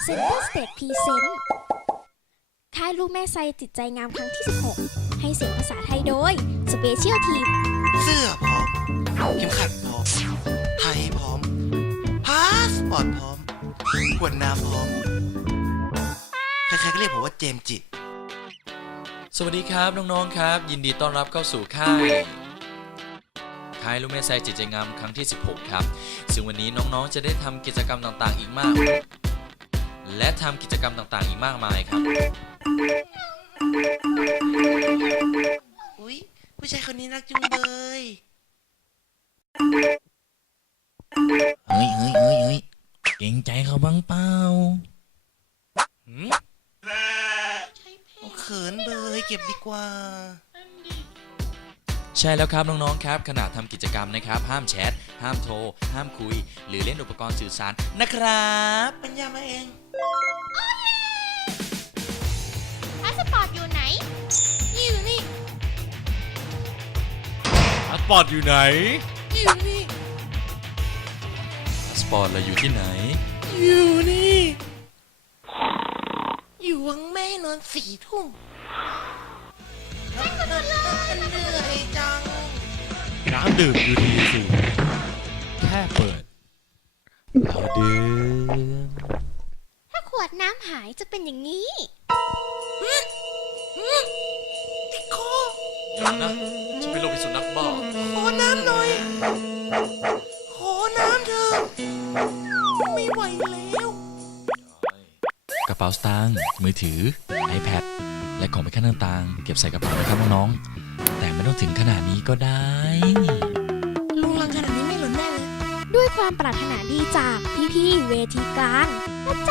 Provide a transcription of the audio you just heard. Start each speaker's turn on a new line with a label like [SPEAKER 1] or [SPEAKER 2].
[SPEAKER 1] Center Stage Present ค่ายลูกแม่ไซจิตใจงามครั้งที่ 16 ให้เสียงภาษาไทยโดย Special Team
[SPEAKER 2] เสื้อพร้อมเข็มขัดพร้อมไทยพร้อมพาสปอร์ตพร้อมขวดน้ำพร้อมใครๆก็เรียกผมว่าเจมส์จิต
[SPEAKER 3] สวัสดีครับน้องๆครับยินดีต้อนรับเข้าสู่ค่ายลูกแม่ไซจิตใจงามครั้งที่ 16 ครับซึ่งวันนี้น้องๆจะได้ทำกิจกรรมต่างๆอีกมากและทำกิจกรรมต่างๆอีกมากมายครับ
[SPEAKER 2] อุ๊ยผู้ชายคนนี้รักจุงเบย
[SPEAKER 4] เฮ้ยเกรงใจเขาบ้างเปล่า
[SPEAKER 2] เขินเบยเก็บดีกว่า
[SPEAKER 3] ใช่แล้วครับน้องๆครับขณะทำกิจกรรมนะครับห้ามแชทห้ามโทรห้ามคุยหรือเล่นอุปกรณ์สื่อสารนะครับ
[SPEAKER 2] ปัญญามาเอง
[SPEAKER 1] พาสปอร์ตอยู่ไหน
[SPEAKER 2] อยู่นี่
[SPEAKER 3] พาสปอร์ตอยู่ไหน
[SPEAKER 2] อยู่นี่
[SPEAKER 3] พาสปอร์ตเราอยู่ที่ไหน
[SPEAKER 2] อยู่นี่อยู่วังแม่นอน4 ทุ่มเหนื่อยจัง
[SPEAKER 4] น้ำดื่มอยู่ดีสิแค่เปิดเราดื่ม
[SPEAKER 1] ถ้าขวดน้ำหายจะเป็นอย่างนี้
[SPEAKER 2] ติดคอ
[SPEAKER 3] นะจะเป็นโรคพิษสุนัขบ้า
[SPEAKER 2] ขอน้ำหน่อย ขอน้ำเถอะไม่ไหวแล้ว
[SPEAKER 3] กระเป๋าสตางค์มือถือ iPad และของมีค่าต่างๆเก็บใส่กระเป๋านะครับน้องๆแต่ไม่ต้องถึงขนาดนี้ก็ได้
[SPEAKER 2] ลุงลังขนาดนี้ไม่หล่นแน่เลย
[SPEAKER 1] ด้วยความปรารถนาดีจากพี่ๆเวทีกลางนะจ๊ะ